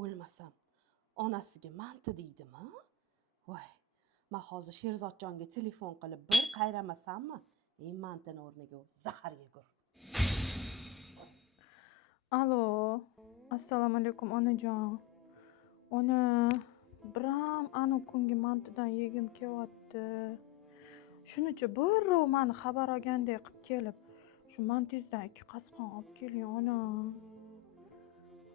O'lmasam, onasiga manti deydimi? Voy, men hozir Sherzodjonga telefon qilib bir qayramasammi? Mantini o'rniga zahar yegur. Alo, assalomu alaykum onajon. Ona, biram anu kungi mantidan yegim kelyapti. Shuning uchun birrov meni xabar olgandek qilib kelib, shu mantizdan 2 qasqon olib keling ona.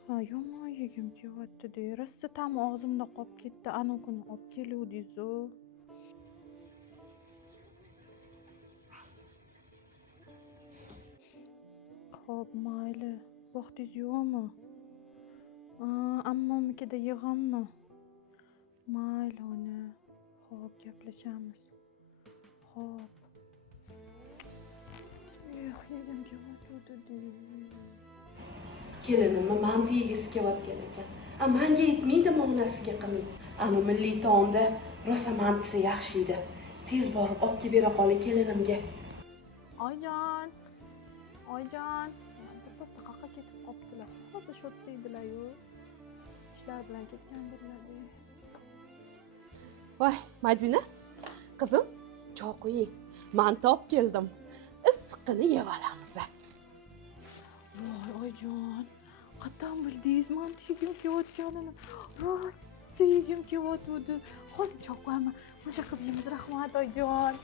Ha, yomon yegim kelyapti-da. Rosa ta'mi og'zimda qolib ketdi. Anu kuni olib keluvdingiz-ku. Xo'p, mayli. Vaqtingiz yo'qmi? Ammamnikida yig'ammi? Mayli ona. Xo'p, gaplashamiz. Xo'p. Yegim kelyapti. Kelinimni manti yegisi kelayotgan ekan. Menga yetmaydimi onasiga qilmay. Anu milliy taomda rosa mantisi yaxshi edi. Tez borib olib kelib bera qoling kelinimga. Oyjon. Birpasda qaqa ketib qoptilar. Hozir shotlaydilar-yu. Ishlar bilan ketgandirlar-da. Voy, Madina, qizim, choy qo'ying. Manti olib keldim. Issiqini yeb olamiz. Voy, oyjon. Qattan bildingiz manti yegim kelayotganini? Rosa yegim kelyapti. Hozir choy qo'yaman. Maza qilib yeymiz, rahmat oyjon.